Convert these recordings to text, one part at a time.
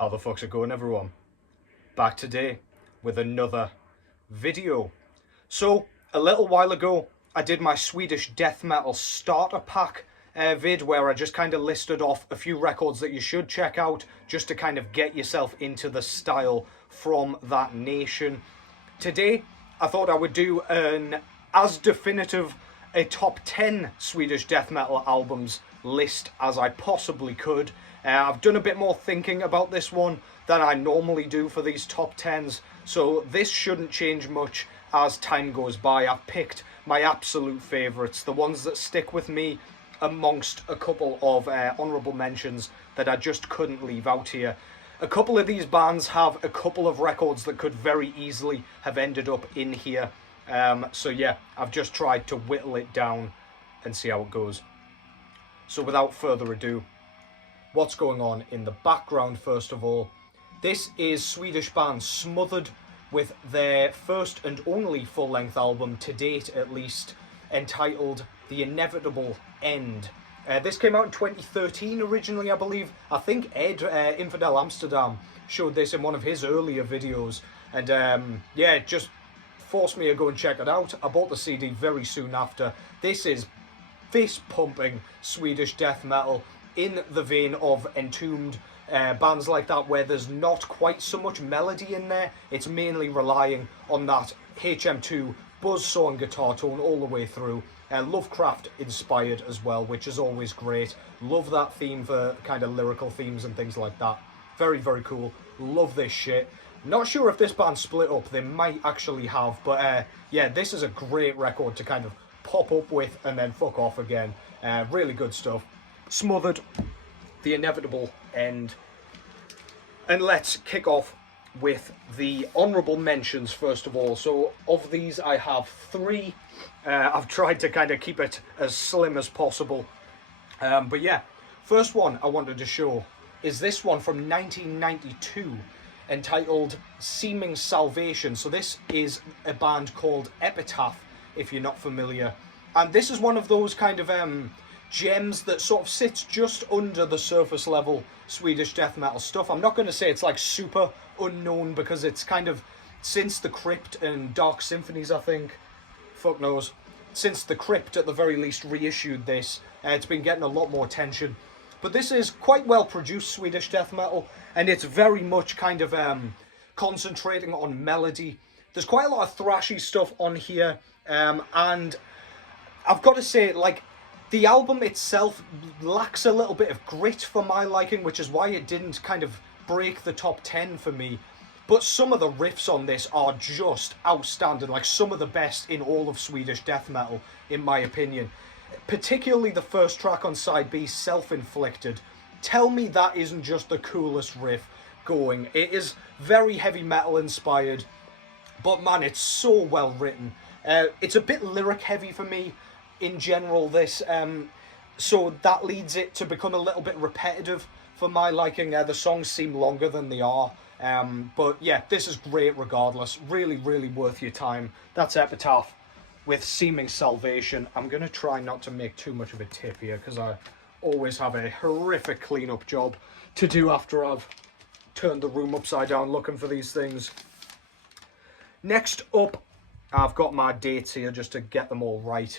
How the fuck's it going, everyone? Back today with another video. So, a little while ago, I did my Swedish Death Metal starter pack vid where I just kind of listed off a few records that you should check out just to kind of get yourself into the style from that nation. Today, I thought I would do an as definitive a top 10 Swedish death metal albums list as I possibly could. I've done a bit more thinking about this one than I normally do for these top 10s, so this shouldn't change much as time goes by. I've picked my absolute favourites, the ones that stick with me, amongst a couple of honourable mentions that I just couldn't leave out here. A couple of these bands have a couple of records that could very easily have ended up in here. So yeah, I've just tried to whittle it down and see how it goes. So without further ado, what's going on in the background first of all? This is Swedish band Smothered with their first and only full-length album to date, at least, entitled The Inevitable End. This came out in 2013 originally, I believe. I think Ed, Infidel Amsterdam, showed this in one of his earlier videos. And yeah, it just forced me to go and check it out. I bought the CD very soon after. This is fist-pumping Swedish death metal in the vein of Entombed, bands like that, where there's not quite so much melody in there. It's mainly relying on that HM2 buzzsaw and guitar tone all the way through. Lovecraft inspired as well, which is always great. Love that theme for kind of lyrical themes and things like that. Very, very cool. Love this shit. Not sure if this band split up. They might actually have, but yeah, this is a great record to kind of pop up with and then fuck off again. Really good stuff. Smothered, The Inevitable End. And let's kick off with the honourable mentions first of all. So of these I have three. I've tried to kind of keep it as slim as possible. But yeah, first one I wanted to show is this one from 1992 entitled Seeming Salvation. So this is a band called Epitaph, if you're not familiar. And this is one of those kind of gems that sort of sits just under the surface level Swedish death metal stuff. I'm not going to say it's like super unknown because it's kind of since The Crypt and Dark Symphonies, I think, fuck knows, since The Crypt at the very least reissued this, it's been getting a lot more attention. But this is quite well produced Swedish death metal, and it's very much kind of concentrating on melody. There's quite a lot of thrashy stuff on here, and I've got to say, like, the album itself lacks a little bit of grit for my liking, which is why it didn't kind of break the top 10 for me. But some of the riffs on this are just outstanding, like some of the best in all of Swedish death metal, in my opinion. Particularly the first track on side B, Self-Inflicted. Tell me that isn't just the coolest riff going. It is very heavy metal inspired, but man, it's so well written. It's a bit lyric heavy for me in general, this, so that leads it to become a little bit repetitive for my liking. The songs seem longer than they are, but yeah, this is great regardless. Really, really worth your time. That's Epitaph with Seeming Salvation. I'm going to try not to make too much of a tip here because I always have a horrific cleanup job to do after I've turned the room upside down looking for these things. Next up, I've got my dates here just to get them all right.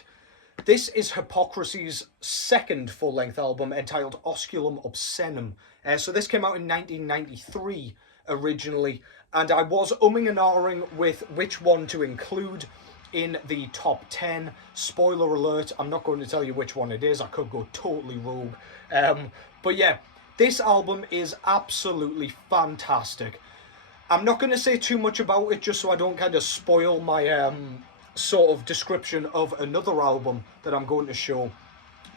This is Hypocrisy's second full-length album entitled Osculum Obscenum. So this came out in 1993 originally, and I was umming and ahhing with which one to include in the top 10. Spoiler alert, I'm not going to tell you which one it is. I could go totally rogue. But yeah, this album is absolutely fantastic. I'm not going to say too much about it just so I don't kind of spoil my sort of description of another album that I'm going to show.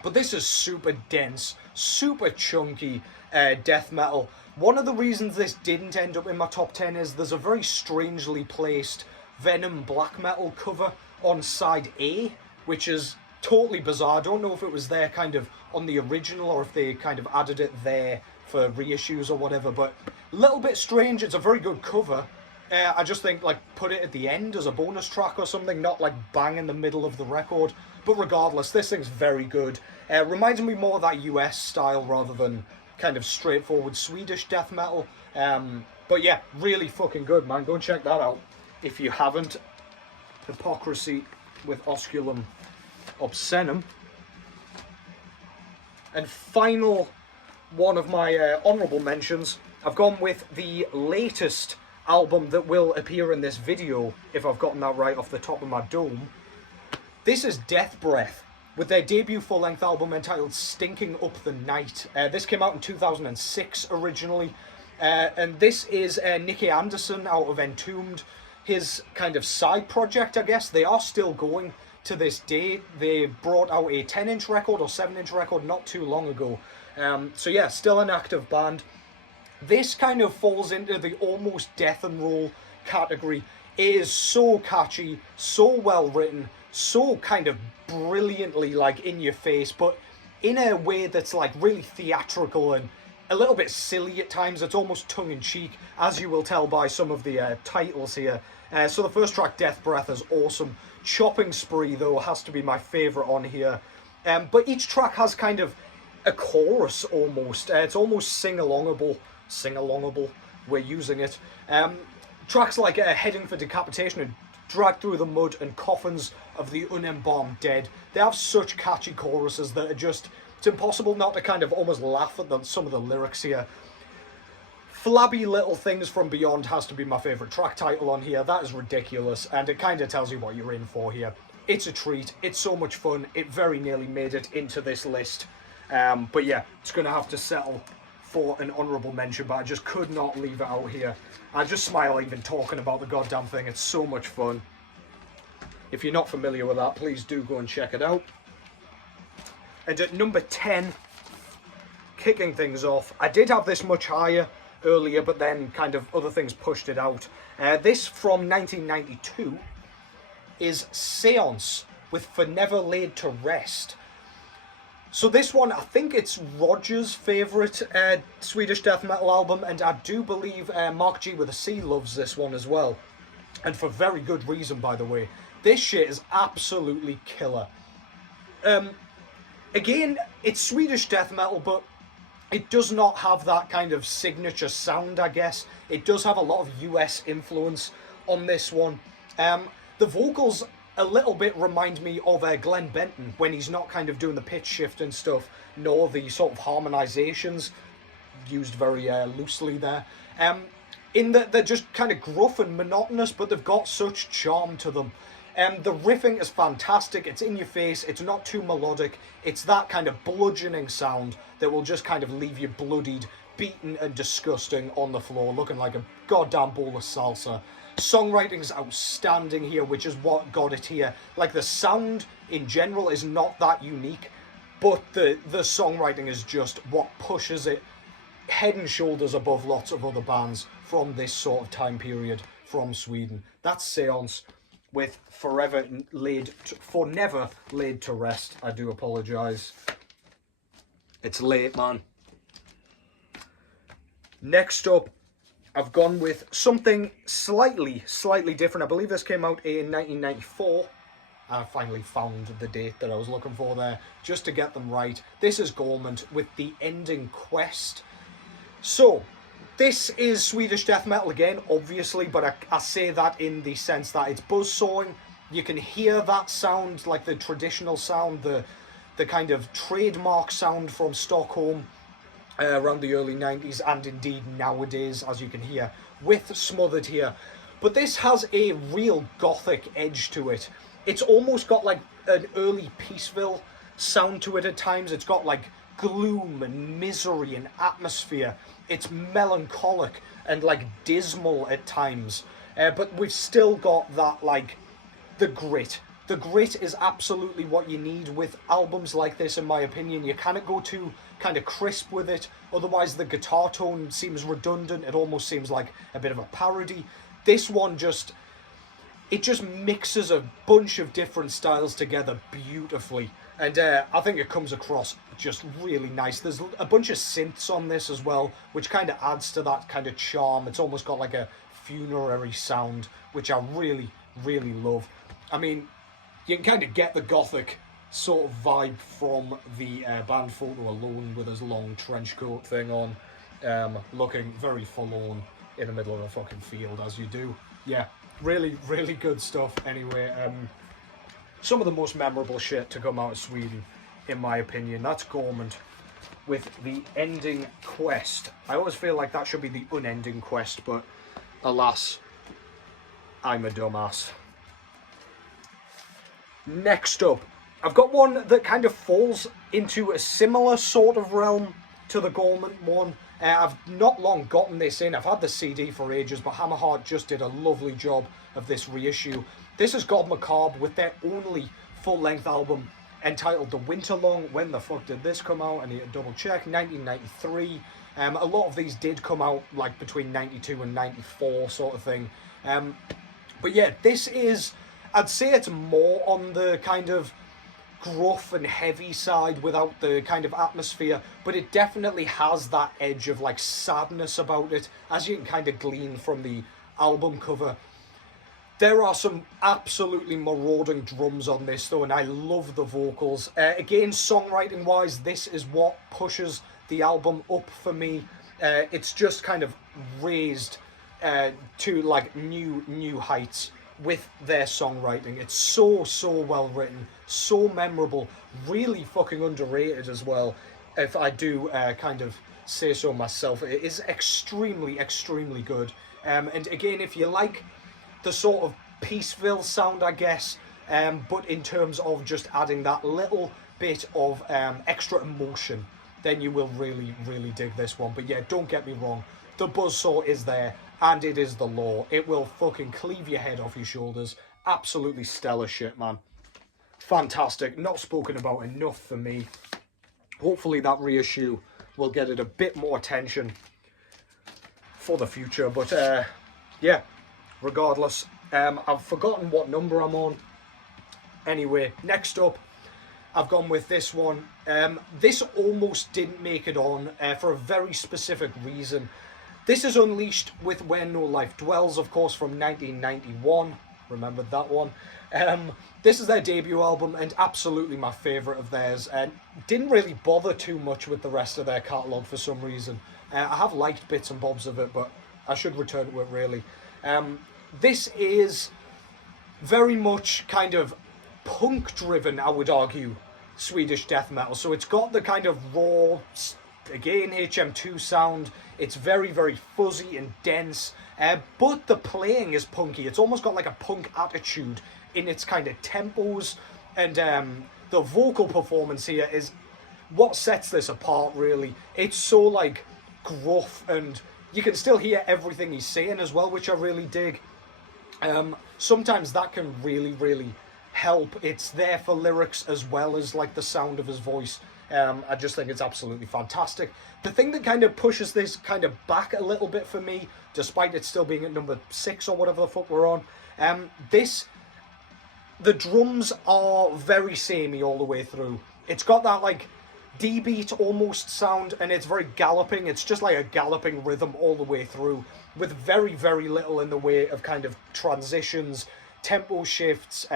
But this is super dense, super chunky death metal. One of the reasons this didn't end up in my top 10 is there's a very strangely placed Venom black metal cover on side A, which is totally bizarre. I don't know if it was there kind of on the original or if they kind of added it there for reissues or whatever, but a little bit strange. It's a very good cover. I just think, like, put it at the end as a bonus track or something, not, like, bang in the middle of the record. But regardless, this thing's very good. Reminds me more of that US style rather than kind of straightforward Swedish death metal. But yeah, really fucking good, man. Go and check that out if you haven't. Hypocrisy with Osculum Obscenum. And final one of my honourable mentions, I've gone with the latest album that will appear in this video, if I've gotten that right off the top of my dome. This is Death Breath, with their debut full-length album entitled Stinking Up the Night. This came out in 2006 originally, and this is Nicky Anderson out of Entombed, his kind of side project, I guess. They are still going to this day. They brought out a 10-inch record or 7-inch record not too long ago. So yeah, still an active band. This kind of falls into the almost death and roll category. It is so catchy, so well written, so kind of brilliantly like in your face, but in a way that's like really theatrical and a little bit silly at times. It's almost tongue-in-cheek, as you will tell by some of the titles here. So the first track, Death Breath, is awesome. Chopping Spree, though, has to be my favourite on here. But each track has kind of a chorus almost. It's almost sing-alongable. Sing-alongable, we're using it. Tracks like Heading for Decapitation and Dragged Through the Mud and Coffins of the Unembalmed Dead, they have such catchy choruses that are just, it's impossible not to kind of almost laugh at some of the lyrics here. Flabby Little Things from Beyond has to be my favourite track title on here. That is ridiculous, and it kind of tells you what you're in for here. It's a treat, it's so much fun, it very nearly made it into this list. But yeah, it's going to have to settle for an honourable mention, but I just could not leave it out here. I just smile even talking about the goddamn thing, it's so much fun. If you're not familiar with that, please do go and check it out. And at number 10, kicking things off, I did have this much higher earlier, but then kind of other things pushed it out. This from 1992 is Seance with For Never Laid to Rest. So this one, I think it's Roger's favourite Swedish death metal album, and I do believe Mark G with a C loves this one as well. And for very good reason, by the way. This shit is absolutely killer. Again, it's Swedish death metal, but it does not have that kind of signature sound, I guess. It does have a lot of US influence on this one. The vocals a little bit remind me of Glenn Benton when he's not kind of doing the pitch shift and stuff, nor the sort of harmonizations, used very loosely there. In that they're just kind of gruff and monotonous, but they've got such charm to them. The riffing is fantastic, it's in your face, it's not too melodic, it's that kind of bludgeoning sound that will just kind of leave you bloodied, beaten and disgusting on the floor, looking like a goddamn bowl of salsa. Songwriting is outstanding here, which is what got it here. Like, the sound in general is not that unique, but the songwriting is just what pushes it head and shoulders above lots of other bands from this sort of time period from Sweden. That's Seance with For Never Laid to Rest. I do apologise. It's late, man. Next up, I've gone with something slightly different. I believe this came out in 1994. I finally found the date that I was looking for there, just to get them right. This is Gormant with The Ending Quest. So, this is Swedish death metal again, obviously, but I say that in the sense that it's buzzsawing. You can hear that sound, like the traditional sound, the kind of trademark sound from Stockholm around the early 90s, and indeed nowadays, as you can hear, with Smothered here. But this has a real gothic edge to it. It's almost got like an early Peaceville sound to it at times. It's got like gloom and misery and atmosphere. It's melancholic and like dismal at times, but we've still got that like the grit. The grit is absolutely what you need with albums like this, in my opinion. You cannot go too kind of crisp with it, otherwise the guitar tone seems redundant. It almost seems like a bit of a parody. This one just mixes a bunch of different styles together beautifully, and I think it comes across just really nice. There's a bunch of synths on this as well, which kind of adds to that kind of charm. It's almost got like a funerary sound, which I really love. I mean, you can kind of get the gothic sort of vibe from the band photo alone, with his long trench coat thing on, looking very forlorn in the middle of a fucking field, as you do. Yeah, really, really good stuff. Anyway, some of the most memorable shit to come out of Sweden, in my opinion. That's Gormand with the Ending Quest. I always feel like that should be the Unending Quest, but alas, I'm a dumbass. Next up, I've got one that kind of falls into a similar sort of realm to the Gormand one. I've not long gotten this in. I've had the CD for ages, but Hammerheart just did a lovely job of this reissue. This is God Macabre with their only full-length album entitled The Winter Long. When the fuck did this come out? I need to double check. 1993. A lot of these did come out like between 92 and 94 sort of thing. But yeah, this is, I'd say it's more on the kind of gruff and heavy side without the kind of atmosphere, but it definitely has that edge of like sadness about it, as you can kind of glean from the album cover. There are some absolutely marauding drums on this though, and I love the vocals. Again, songwriting wise, this is what pushes the album up for me. It's just kind of raised to like new heights with their songwriting. It's so well written, so memorable, really fucking underrated as well, if I do kind of say so myself. It is extremely good. And again, if you like the sort of Peaceville sound, I guess, but in terms of just adding that little bit of extra emotion, then you will really dig this one. But yeah, don't get me wrong, the buzzsaw is there, and it is the law. It will fucking cleave your head off your shoulders. Absolutely stellar shit, man. Fantastic. Not spoken about enough for me. Hopefully that reissue will get it a bit more attention for the future. But yeah, regardless, I've forgotten what number I'm on. Anyway, next up, I've gone with this one. This almost didn't make it on for a very specific reason. This is Unleashed with Where No Life Dwells, of course, from 1991. Remembered that one. This is their debut album, and absolutely my favourite of theirs. And didn't really bother too much with the rest of their catalogue for some reason. I have liked bits and bobs of it, but I should return to it, really. This is very much kind of punk-driven, I would argue, Swedish death metal. So it's got the kind of raw, again, HM2 sound. It's very fuzzy and dense, but the playing is punky. It's almost got like a punk attitude in its kind of tempos, and the vocal performance here is what sets this apart, really. It's so like gruff, and you can still hear everything he's saying as well, which I really dig. Sometimes that can really help. It's there for lyrics as well as like the sound of his voice. I just think it's absolutely fantastic. The thing that kind of pushes this kind of back a little bit for me, despite it still being at number 6 or whatever the fuck we're on, the drums are very samey all the way through. It's got that like D-beat almost sound, and it's very galloping. It's just like a galloping rhythm all the way through, with very little in the way of kind of transitions, tempo shifts,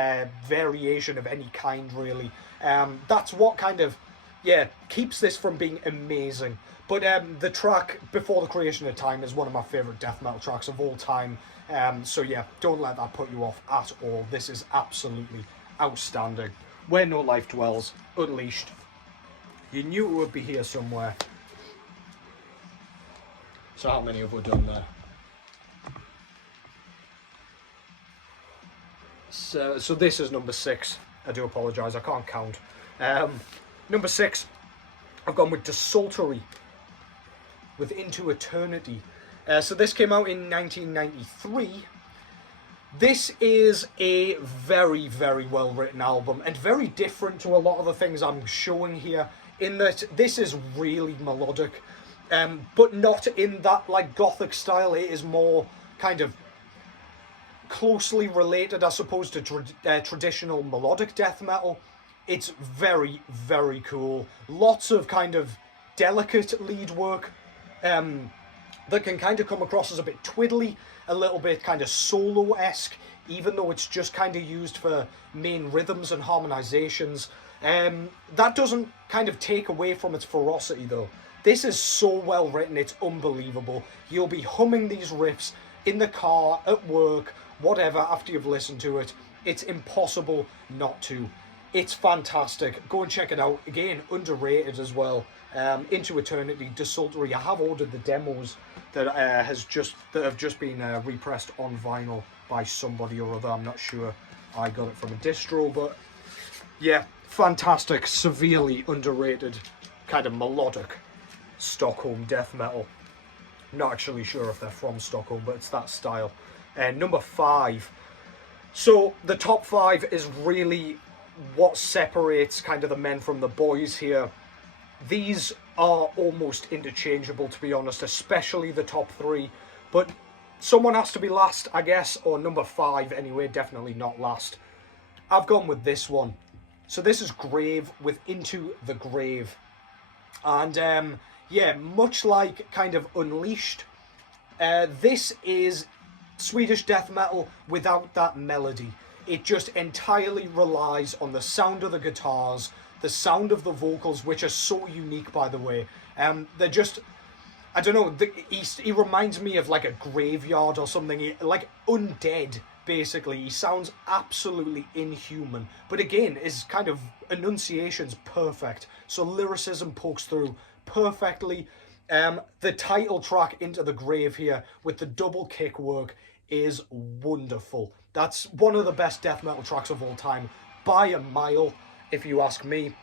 variation of any kind, really. That's what kind of, yeah, keeps this from being amazing. But the track Before the Creation of Time is one of my favourite death metal tracks of all time. So yeah, don't let that put you off at all. This is absolutely outstanding. Where No Life Dwells, Unleashed. You knew it would be here somewhere. So how many have we done there? So this is number 6. I do apologise, I can't count. Number 6, I've gone with Desultory with Into Eternity. So this came out in 1993. This is a very well written album, and very different to a lot of the things I'm showing here, in that this is really melodic, but not in that like gothic style. It is more kind of closely related, I suppose, to traditional melodic death metal. It's very cool. Lots of kind of delicate lead work that can kind of come across as a bit twiddly, a little bit kind of solo-esque, even though it's just kind of used for main rhythms and harmonizations. That doesn't kind of take away from its ferocity though. This is so well written, it's unbelievable. You'll be humming these riffs in the car, at work, whatever, after you've listened to it. It's impossible not to. It's fantastic. Go and check it out. Again, underrated as well. Into Eternity, Desultory. I have ordered the demos that have just been repressed on vinyl by somebody or other. I'm not sure. I got it from a distro, but yeah, fantastic. Severely underrated, kind of melodic Stockholm death metal. Not actually sure if they're from Stockholm, but it's that style. Number 5. So the top 5 is really what separates kind of the men from the boys here. These are almost interchangeable, to be honest, especially the top 3. But someone has to be last, I guess, or number 5 anyway, definitely not last. I've gone with this one. So this is Grave with Into the Grave. And yeah, much like kind of Unleashed, this is Swedish death metal without that melody. It just entirely relies on the sound of the guitars, the sound of the vocals, which are so unique, by the way. They're just, I don't know, he reminds me of like a graveyard or something, like undead, basically. He sounds absolutely inhuman. But again, his kind of enunciation's perfect. So lyricism pokes through perfectly. The title track, Into the Grave here, with the double kick work, is wonderful. That's one of the best death metal tracks of all time, by a mile, if you ask me.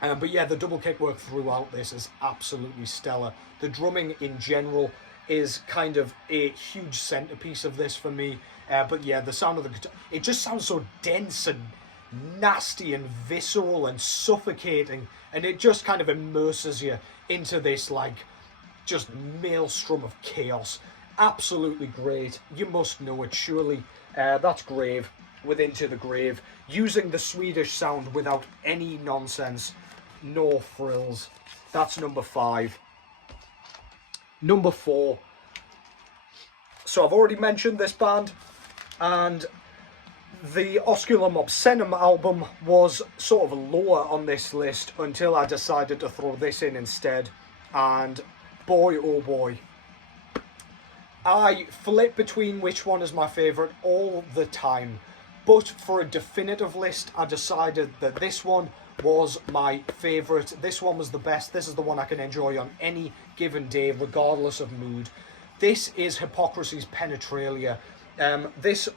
But yeah, the double kick work throughout this is absolutely stellar. The drumming in general is kind of a huge centerpiece of this for me. But yeah, the sound of the guitar, it just sounds so dense and nasty and visceral and suffocating, and it just kind of immerses you into this like just maelstrom of chaos. Absolutely great. You must know it, surely. That's Grave with Into the Grave, using the Swedish sound without any nonsense, no frills. That's number 5. Number 4. So I've already mentioned this band, and the Osculum Obscenum album was sort of lower on this list until I decided to throw this in instead. And boy, oh boy, I flip between which one is my favourite all the time. But for a definitive list, I decided that this one was my favourite. This one was the best. This is the one I can enjoy on any given day, regardless of mood. This is Hypocrisy's Penetralia. This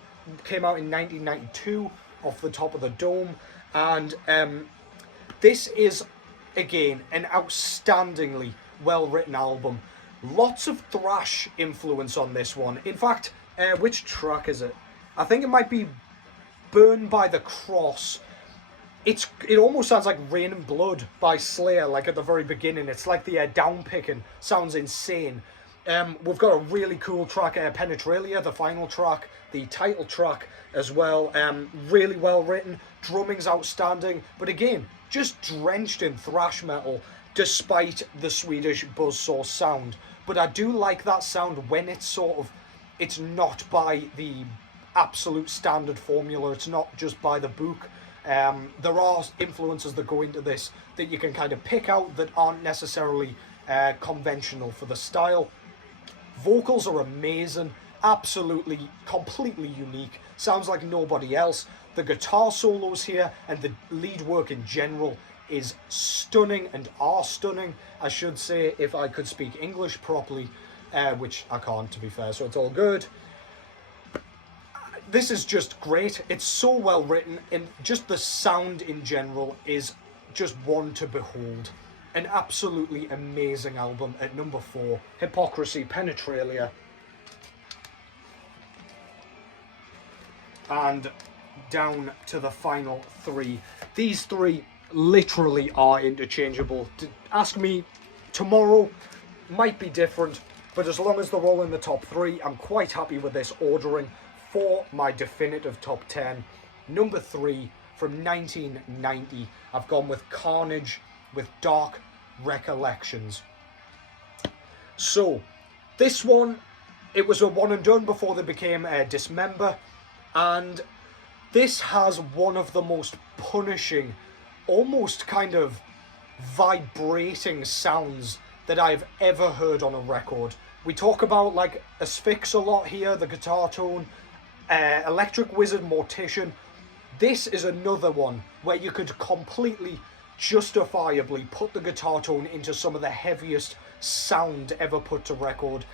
came out in 1992 off the Top of the Dome. And this is, again, an outstandingly well-written album. Lots of thrash influence on this one. In fact, which track is it? I think it might be Burn by the Cross. It almost sounds like Rain and Blood by Slayer, like at the very beginning. It's like the down picking. Sounds insane. We've got a really cool track, Penetralia, the final track, the title track as well. Really well written. Drumming's outstanding. But again, just drenched in thrash metal, despite the Swedish buzzsaw sound. But I do like that sound when it's sort of, it's not by the absolute standard formula. It's not just by the book. There are influences that go into this that you can kind of pick out that aren't necessarily conventional for the style. Vocals are amazing, absolutely, completely unique. Sounds like nobody else. The guitar solos here and the lead work in general is stunning, and are stunning, I should say, if I could speak English properly, which I can't, to be fair, so it's all good. This is just great. It's so well written, and just the sound in general is just one to behold. An absolutely amazing album at number 4, Hypocrisy, Penetralia. And down to the final 3. These 3 literally are interchangeable. Ask me tomorrow, might be different, but as long as they're all in the top 3, I'm quite happy with this ordering for my definitive top 10. Number 3 from 1990, I've gone with Carnage with Dark Recollections. So this one, it was a one and done before they became Dismember, and this has one of the most punishing almost kind of vibrating sounds that I've ever heard on a record. We talk about like Asphyx a lot here, the guitar tone, Electric Wizard, Mortician. This is another one where you could completely justifiably put the guitar tone into some of the heaviest sound ever put to record.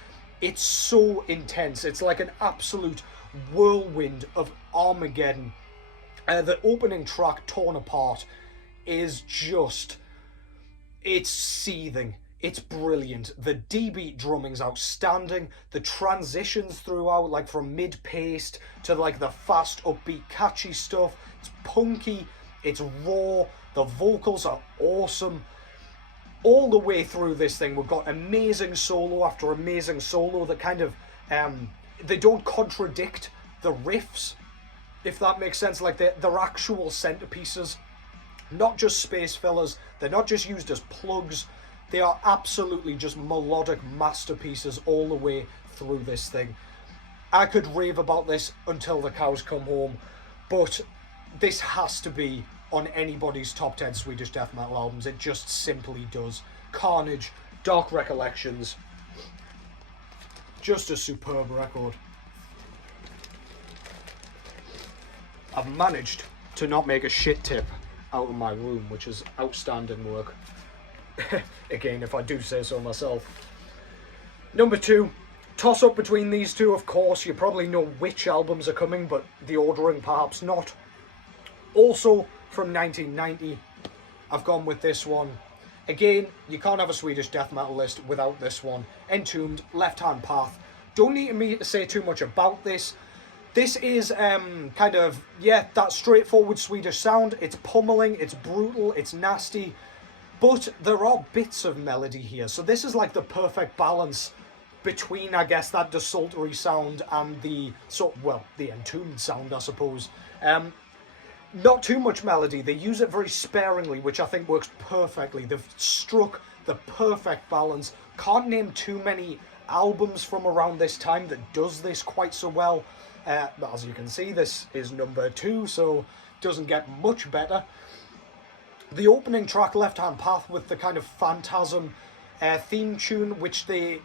It's so intense. It's like an absolute whirlwind of Armageddon. The opening track, Torn Apart, is just, it's seething. It's brilliant. The D-beat drumming's outstanding. The transitions throughout, like from mid-paced to like the fast, upbeat, catchy stuff. It's punky. It's raw. The vocals are awesome. All the way through this thing, we've got amazing solo after amazing solo that kind of, they don't contradict the riffs, if that makes sense. Like they're actual centerpieces, not just space fillers. They're not just used as plugs. They are absolutely just melodic masterpieces all the way through this thing. I could rave about this until the cows come home, but this has to be on anybody's top 10 Swedish death metal albums. It just simply does. Carnage, Dark Recollections, just a superb record. I've managed to not make a shit tip out of my room, which is outstanding work. Again, if I do say so myself. Number 2, toss up between these two, of course. You probably know which albums are coming, but the ordering perhaps not. Also from 1990, I've gone with this one. Again, you can't have a Swedish death metal list without this one. Entombed, Left Hand Path. Don't need me to say too much about this. This is kind of, yeah, that straightforward Swedish sound. It's pummeling, it's brutal, it's nasty. But there are bits of melody here. So this is like the perfect balance between, I guess, that desultory sound and the, the Entombed sound, I suppose. Not too much melody. They use it very sparingly, which I think works perfectly. They've struck the perfect balance. Can't name too many albums from around this time that does this quite so well. As you can see, this is number 2, so doesn't get much better. The opening track, Left Hand Path, with the kind of Phantasm theme tune, which they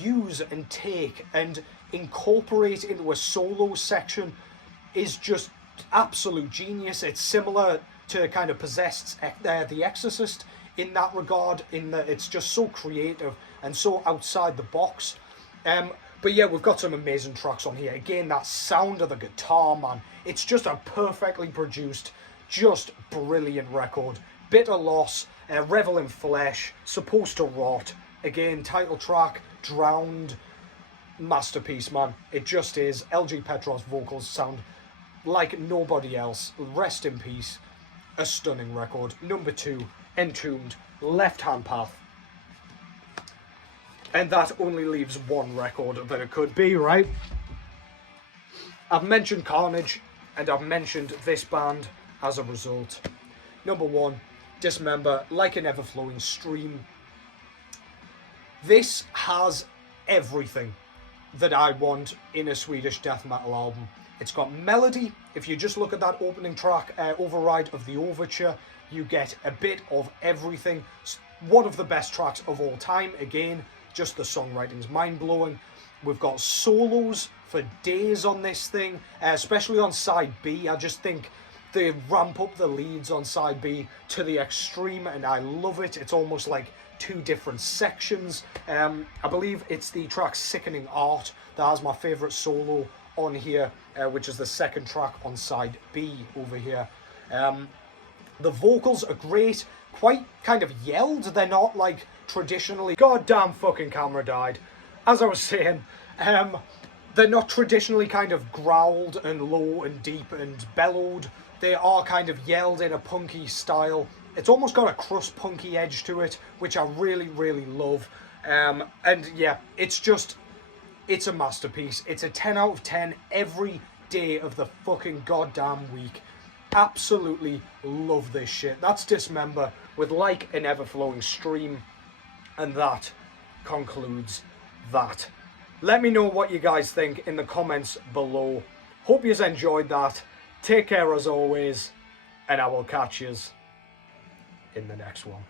use and take and incorporate into a solo section, is just absolute genius. It's similar to kind of Possessed The Exorcist in that regard, in that it's just so creative and so outside the box. But yeah, we've got some amazing tracks on here. Again, that sound of the guitar, man. It's just a perfectly produced, just brilliant record. Bitter Loss, Revel in Flesh, Supposed to Rot. Again, title track, Drowned. Masterpiece, man. It just is. LG Petrov's vocals sound like nobody else. Rest in peace. A stunning record. Number 2, Entombed, Left Hand Path. And that only leaves one record that it could be, right? I've mentioned Carnage, and I've mentioned this band as a result. Number 1, Dismember, Like an Ever-Flowing Stream. This has everything that I want in a Swedish death metal album. It's got melody. If you just look at that opening track, Override of the Overture, you get a bit of everything. One of the best tracks of all time. Again, just the songwriting's mind-blowing. We've got solos for days on this thing, especially on side B. I just think they ramp up the leads on side B to the extreme, and I love it. It's almost like 2 different sections. I believe it's the track Sickening Art that has my favourite solo on here, which is the second track on side B over here. The vocals are great, quite kind of yelled. They're not like traditionally, goddamn fucking camera died. As I was saying, they're not traditionally kind of growled and low and deep and bellowed. They are kind of yelled in a punky style. It's almost got a crust punky edge to it, which I really, really love. And yeah, it's a masterpiece. It's a 10 out of 10 every day of the fucking goddamn week. Absolutely love this shit. That's Dismember with Like an Ever-Flowing Stream. And that concludes that. Let me know what you guys think in the comments below. Hope you enjoyed that. Take care as always, and I will catch yous in the next one.